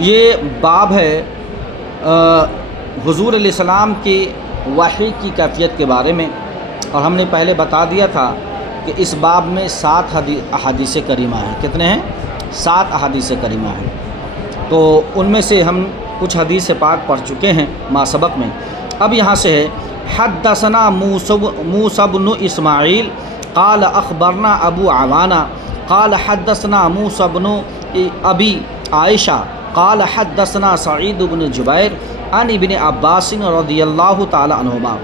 یہ باب ہے حضور علیہ السلام کی وحی کی کیفیت کے بارے میں، اور ہم نے پہلے بتا دیا تھا کہ اس باب میں 7 احادیث کریمہ ہیں۔ کتنے ہیں؟ 7 احادیث کریمہ ہیں۔ تو ان میں سے ہم کچھ حدیث پاک پڑھ چکے ہیں ما سبق میں۔ اب یہاں سے ہے حدثنا موسیٰ بن اسماعیل قال اخبرنا ابو عوانہ قال حدثنا موسیٰ بن ابی عائشہ قال حدثنا سعید بن جبیر عن ابن عباس رضی اللہ تعالی عنہما۔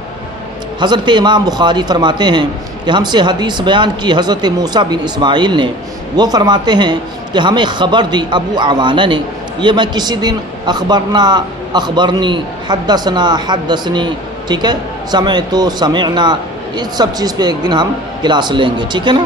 حضرت امام بخاری فرماتے ہیں کہ ہم سے حدیث بیان کی حضرت موسیٰ بن اسماعیل نے۔ وہ فرماتے ہیں کہ ہمیں خبر دی ابو عوانہ نے۔ یہ میں کسی دن اخبرنا، اخبرنی، حدثنا، حدثنی، ٹھیک ہے، سمعتو، سمعنا، اس سب چیز پہ ایک دن ہم کلاس لیں گے، ٹھیک ہے نا۔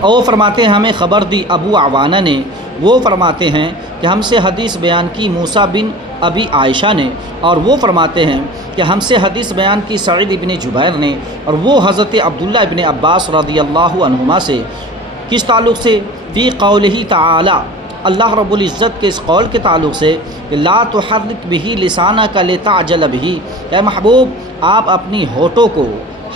اور وہ فرماتے ہیں ہمیں خبر دی ابو عوانہ نے۔ وہ فرماتے ہیں کہ ہم سے حدیث بیان کی موسیٰ بن ابی عائشہ نے، اور وہ فرماتے ہیں کہ ہم سے حدیث بیان کی سعید ابن جبیر نے، اور وہ حضرت عبداللہ ابن عباس رضی اللہ عنہما سے۔ کس تعلق سے؟ فی قولہ تعالی، اللہ رب العزت کے اس قول کے تعلق سے کہ لا تحرک بہ لسانک لتعجل بہ، اے محبوب آپ اپنی ہونٹوں کو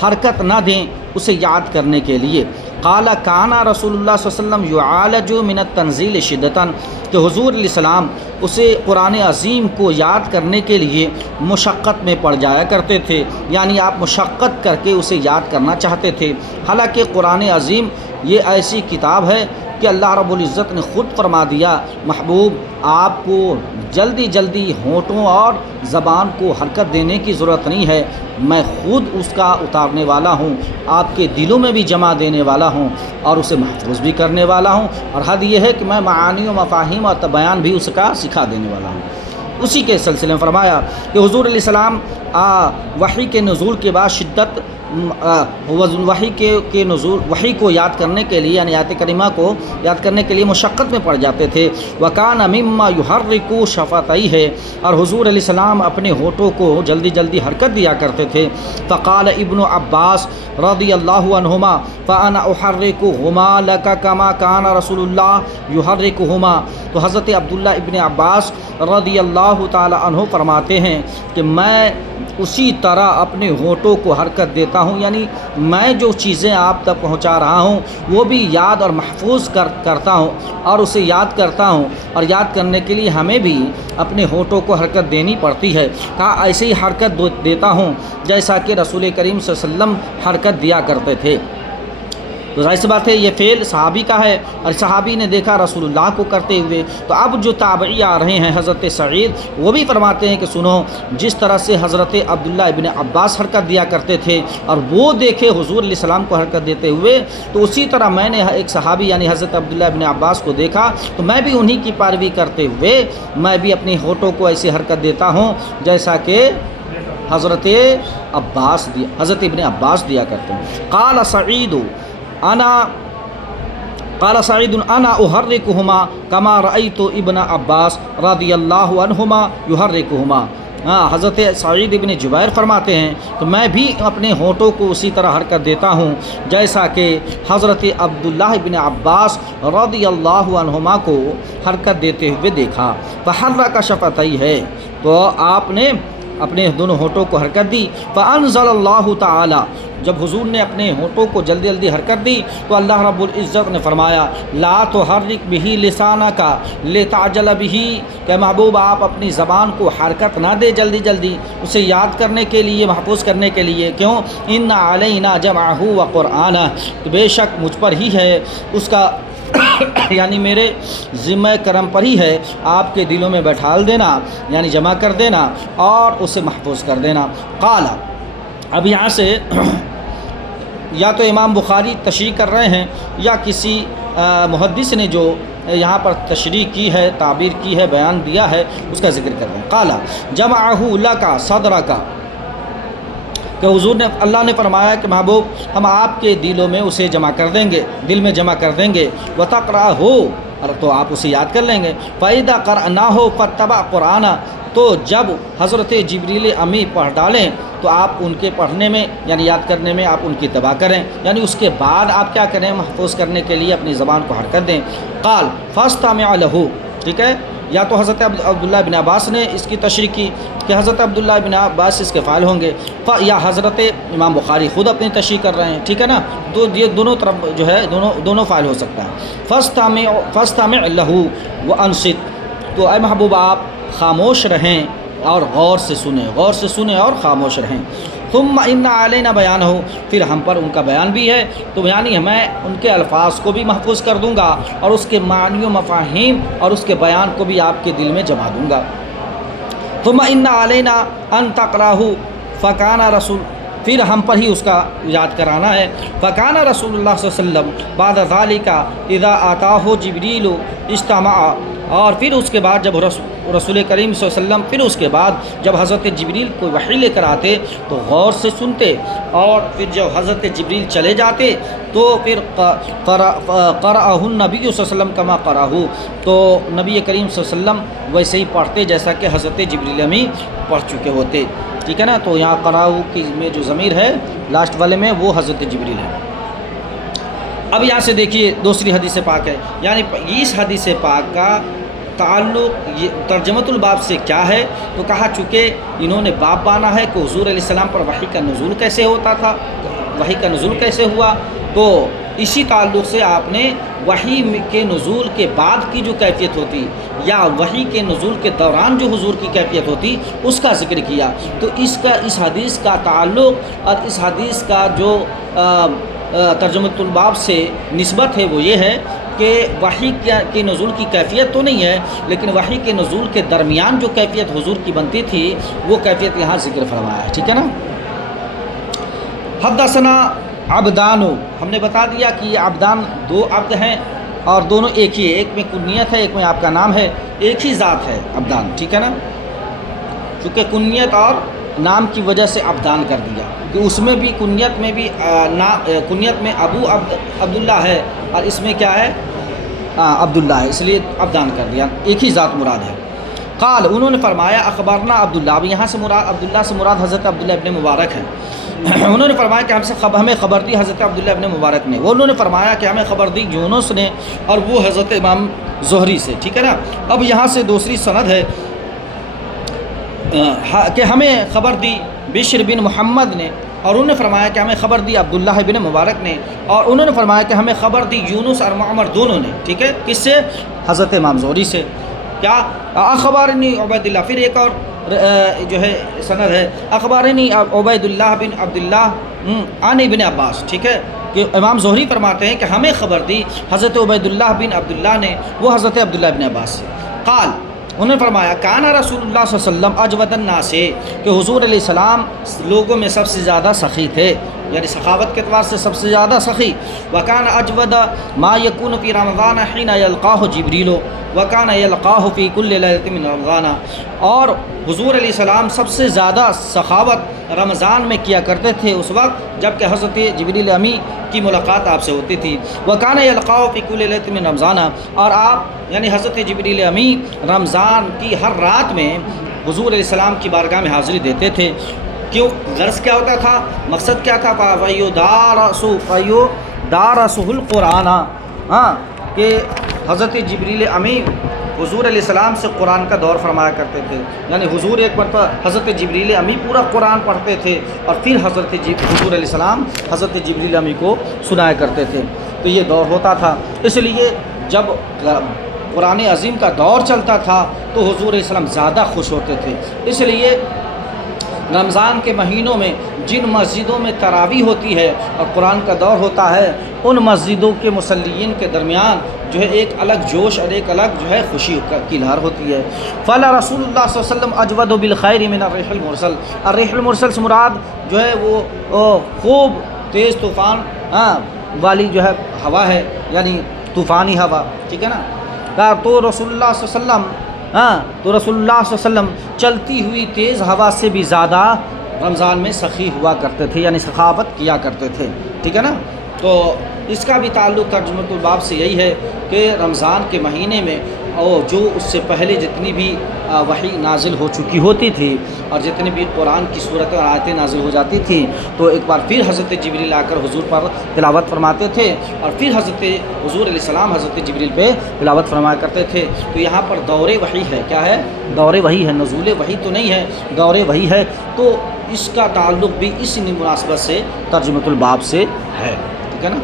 حرکت نہ دیں اسے یاد کرنے کے لیے۔ قال کانا رسول اللہ صلی اللہ علیہ وسلم یعالج من التنزیل شدتاً، کہ حضور علیہ السلام اسے قرآن عظیم کو یاد کرنے کے لیے مشقت میں پڑ جایا کرتے تھے، یعنی آپ مشقت کر کے اسے یاد کرنا چاہتے تھے۔ حالانکہ قرآن عظیم یہ ایسی کتاب ہے کہ اللہ رب العزت نے خود فرما دیا محبوب آپ کو جلدی جلدی ہونٹوں اور زبان کو حرکت دینے کی ضرورت نہیں ہے، میں خود اس کا اتارنے والا ہوں، آپ کے دلوں میں بھی جمع دینے والا ہوں اور اسے محفوظ بھی کرنے والا ہوں، اور حد یہ ہے کہ میں معانی و مفاہیم اور بیان بھی اس کا سکھا دینے والا ہوں۔ اسی کے سلسلے میں فرمایا کہ حضور علیہ السلام وحی کے نزول کے بعد شدت وحی کو یاد کرنے کے لیے، یعنی آیت کریمہ کو یاد کرنے کے لیے مشقت میں پڑ جاتے تھے۔ وَكَانَ مِمَّا يُحَرِّكُ شَفَتَيْهِ، اور حضور علیہ السلام اپنے ہونٹوں کو جلدی جلدی حرکت دیا کرتے تھے۔ فقال ابن عباس رضی اللہ عنہما فَأَنَا أُحَرِّكُهُمَا لَكَ كَمَا كَانَ رسول اللہ يُحَرِّكُهُمَا، تو حضرت عبداللہ ابن عباس رضی اللہ تعالی عنہ فرماتے ہیں کہ میں اسی طرح اپنے ہونٹوں کو حرکت دیتا ہوں، یعنی میں جو چیزیں آپ تک پہنچا رہا ہوں وہ بھی یاد اور محفوظ کرتا ہوں اور اسے یاد کرتا ہوں، اور یاد کرنے کے لیے ہمیں بھی اپنے ہونٹوں کو حرکت دینی پڑتی ہے۔ کہا ایسے ہی حرکت دیتا ہوں جیسا کہ رسول کریم صلی اللہ علیہ وسلم حرکت دیا کرتے تھے۔ تو ظاہر سی بات ہے یہ فعل صحابی کا ہے، اور صحابی نے دیکھا رسول اللہ کو کرتے ہوئے۔ تو اب جو تابعی آ رہے ہیں حضرت سعید، وہ بھی فرماتے ہیں کہ سنو، جس طرح سے حضرت عبداللہ ابن عباس حرکت دیا کرتے تھے اور وہ دیکھے حضور علیہ السلام کو حرکت دیتے ہوئے، تو اسی طرح میں نے ایک صحابی یعنی حضرت عبداللہ ابن عباس کو دیکھا، تو میں بھی انہی کی پیروی کرتے ہوئے میں بھی اپنے ہونٹوں کو ایسی حرکت دیتا ہوں جیسا کہ حضرت ابن عباس دیا کرتے ہیں۔ قال سعید انا احرکہما کما رأیت ابن عباس رضی اللہ عنہما یحرکہما۔ حضرت سعید ابن جبیر فرماتے ہیں کہ میں بھی اپنے ہونٹوں کو اسی طرح حرکت دیتا ہوں جیسا کہ حضرت عبداللہ ابن عباس رضی اللہ عنہما کو حرکت دیتے ہوئے دیکھا۔ فحرک شفتیہ، تو آپ نے اپنے دونوں ہونٹوں کو حرکت دی۔ فانزل اللہ تعالی، جب حضور نے اپنے ہونٹوں کو جلدی جلدی حرکت دی تو اللہ رب العزت نے فرمایا لا تحرک بہ لسانک لتعجل بہ، کہ محبوب آپ اپنی زبان کو حرکت نہ دے جلدی جلدی اسے یاد کرنے کے لیے، محفوظ کرنے کے لیے۔ کیوں؟ ان علینا جمعہ وقرآنہ، تو بے شک مجھ پر ہی ہے اس کا یعنی میرے ذمہ کرم پر ہی ہے آپ کے دلوں میں بیٹھال دینا، یعنی جمع کر دینا اور اسے محفوظ کر دینا۔ قال، اب یہاں سے یا تو امام بخاری تشریح کر رہے ہیں یا کسی محدث نے جو یہاں پر تشریح کی ہے، تعبیر کی ہے، بیان دیا ہے، اس کا ذکر کر رہے ہیں۔ قال جمعہ لک صدرک، کہ حضور نے، اللہ نے فرمایا کہ محبوب ہم آپ کے دلوں میں اسے جمع کر دیں گے، دل میں جمع کر دیں گے۔ وتقرأہ، اور تو آپ اسے یاد کر لیں گے۔ فَإِذَا قَرَأْنَاهُ فَاتَّبِعْ قُرْآنَهُ، تو جب حضرت جبریل امی پڑھ ڈالیں تو آپ ان کے پڑھنے میں یعنی یاد کرنے میں آپ ان کی اتباع کریں، یعنی اس کے بعد آپ کیا کریں، محفوظ کرنے کے لیے اپنی زبان کو حرکت دیں۔ قال فاستمع له، ٹھیک ہے، یا تو حضرت عبداللہ بن عباس نے اس کی تشریح کی کہ حضرت عبداللہ بن عباس اس کے فاعل ہوں گے، یا حضرت امام بخاری خود اپنی تشریح کر رہے ہیں، ٹھیک ہے نا، تو یہ دونوں طرف جو ہے دونوں فاعل ہو سکتا ہے۔ فاستمع له وانصت، تو اے محبوب آپ خاموش رہیں اور غور سے سنیں اور خاموش رہیں۔ ثم ان علینا بیان ہو، پھر ہم پر ان کا بیان بھی ہے، تو یعنی میں ان کے الفاظ کو بھی محفوظ کر دوں گا اور اس کے معنی و مفاہیم اور اس کے بیان کو بھی آپ کے دل میں جما دوں گا۔ ثم ان علینا ان تقرأہ فکان رسول، پھر ہم پر ہی اس کا یاد کرانا ہے۔ فکان رسول اللہ صلی اللہ علیہ وسلم بعد ذالک اذا آتاہ جبریل اجتمع، اور پھر اس کے بعد جب رسول کریم صلی اللہ علیہ وسلم پھر اس کے بعد جب حضرت جبریل کو وحی لے کر آتے تو غور سے سنتے، اور پھر جب حضرت جبریل چلے جاتے تو پھر قرأہ النبی صلی اللہ علیہ وسلم کما قرأہ، تو نبی کریم صلی اللہ علیہ وسلم ویسے ہی پڑھتے جیسا کہ حضرت جبریل امی پڑھ چکے ہوتے، ٹھیک ہے نا۔ تو یہاں قرأہ کی میں جو ضمیر ہے لاسٹ والے میں وہ حضرت جبریل ہے۔ اب یہاں سے دیکھیے دوسری حدیث پاک ہے، یعنی اس حدیث پاک کا تعلق یہ ترجمۃ الباب سے کیا ہے، تو کہا چونکہ انہوں نے باب بانا ہے کہ حضور علیہ السلام پر وحی کا نزول کیسے ہوتا تھا، وحی کا نزول کیسے ہوا، تو اسی تعلق سے آپ نے وحی کے نزول کے بعد کی جو کیفیت ہوتی یا وحی کے نزول کے دوران جو حضور کی کیفیت ہوتی اس کا ذکر کیا۔ تو اس حدیث کا تعلق اور اس حدیث کا جو ترجمۃ الباب سے نسبت ہے وہ یہ ہے کہ وحی کے نزول کی کیفیت تو نہیں ہے، لیکن وحی کے نزول کے درمیان جو کیفیت حضور کی بنتی تھی وہ کیفیت یہاں ذکر فرمایا ہے، ٹھیک ہے نا۔ حدثنا عبدان، ہم نے بتا دیا کہ یہ عبدان دو عبد ہیں اور دونوں ایک ہی ہے، ایک میں کنیت ہے ایک میں آپ کا نام ہے، ایک ہی ذات ہے عبدان، ٹھیک ہے نا، چونکہ کنیت اور نام کی وجہ سے عبدان کر دیا کہ اس میں بھی کنیت میں بھی کنیت میں ابو عبداللہ ہے اور اس میں کیا ہے عبداللہ ہے، اس لیے عبدان کر دیا، ایک ہی ذات مراد ہے۔ قال، انہوں نے فرمایا اخبرنا عبداللہ، اب یہاں سے مراد عبداللہ سے مراد حضرت عبداللہ ابن مبارک ہے۔ انہوں نے فرمایا کہ ہمیں خبر دی حضرت عبداللہ ابن مبارک نے، وہ انہوں نے فرمایا کہ ہمیں خبر دی یونس نے، اور وہ حضرت امام زہری سے، ٹھیک ہے نا۔ اب یہاں سے دوسری سند ہے کہ ہمیں خبر دی بشر بن محمد نے، اور انہوں نے فرمایا کہ ہمیں خبر دی عبداللہ بن مبارک نے، اور انہوں نے فرمایا کہ ہمیں خبر دی یونس اور معمر دونوں نے، ٹھیک ہے، کس سے؟ حضرت امام زہری سے۔ کیا اخبارنی عبید اللہ، پھر ایک اور جو ہے سند ہے اخبارنی عبید اللہ بن عبداللہ عن ابن عباس، ٹھیک ہے، کہ امام زہری فرماتے ہیں کہ ہمیں خبر دی حضرت عبید اللہ بن عبداللہ نے، وہ حضرت عبداللہ بن عباس سے۔ قال، انہوں نے فرمایا کانا رسول اللہ صلی اللہ علیہ وسلم اجود الناس، کہ حضور علیہ السلام لوگوں میں سب سے زیادہ سخی تھے، یعنی سخاوت کے اعتبار سے سب سے زیادہ سخی۔ وکان اجود ما یکون فی رمضان حین یلقاہ جبریل وکان یلقاہ فی کل لیلۃ من رمضان، اور حضور علیہ السلام سب سے زیادہ سخاوت رمضان میں کیا کرتے تھے اس وقت جب کہ حضرت جبریل امی کی ملاقات آپ سے ہوتی تھی۔ وکان یلقاہ فی کل لیلۃ من رمضان، اور آپ یعنی حضرت جبریل امی رمضان کی ہر رات میں حضور علیہ السلام کی بارگاہ میں حاضری دیتے تھے۔ کیوں؟ غرض کیا ہوتا تھا، مقصد کیا تھا؟ دارسہ القرآن، ہاں، کہ حضرت جبریل امی حضور علیہ السلام سے قرآن کا دور فرمایا کرتے تھے، یعنی حضور ایک مرتبہ حضرت جبریل امی پورا قرآن پڑھتے تھے اور پھر حضور علیہ السلام حضرت جبریل امی کو سنایا کرتے تھے، تو یہ دور ہوتا تھا۔ اس لیے جب قرآن عظیم کا دور چلتا تھا تو حضور علیہ السلام زیادہ خوش ہوتے تھے۔ اس لیے رمضان کے مہینوں میں جن مسجدوں میں تراویح ہوتی ہے اور قرآن کا دور ہوتا ہے، ان مسجدوں کے مصلیین کے درمیان جو ہے ایک الگ جوش اور ایک الگ جو ہے خوشی کی لہر ہوتی ہے۔ فلا رسول اللہ صلی اللہ علیہ وسلم اجود بالخیر من الريح المرسل، الريح المرسل سے مراد جو ہے وہ خوب تیز طوفان والی جو ہے ہوا ہے، یعنی طوفانی ہوا، ٹھیک ہے نا۔ تو رسول اللہ صلی اللہ علیہ وسلم تو رسول اللہ صلی اللہ علیہ وسلم چلتی ہوئی تیز ہوا سے بھی زیادہ رمضان میں سخی ہوا کرتے تھے، یعنی سخاوت کیا کرتے تھے، ٹھیک ہے نا۔ تو اس کا بھی تعلق ترجمۃ الباب سے یہی ہے کہ رمضان کے مہینے میں اور جو اس سے پہلے جتنی بھی وحی نازل ہو چکی ہوتی تھی اور جتنی بھی قرآن کی صورتیں اور آیتیں نازل ہو جاتی تھیں تو ایک بار پھر حضرت جبریل آ کر حضور پر تلاوت فرماتے تھے اور پھر حضرت حضور علیہ السلام حضرت جبریل پہ تلاوت فرمایا کرتے تھے. تو یہاں پر دور وحی ہے. کیا ہے؟ دور وحی ہے. نزول وحی تو نہیں ہے، دور وحی ہے. تو اس کا تعلق بھی اس مناسبت سے ترجمۃ الباب سے ہے. ٹھیک ہے نا.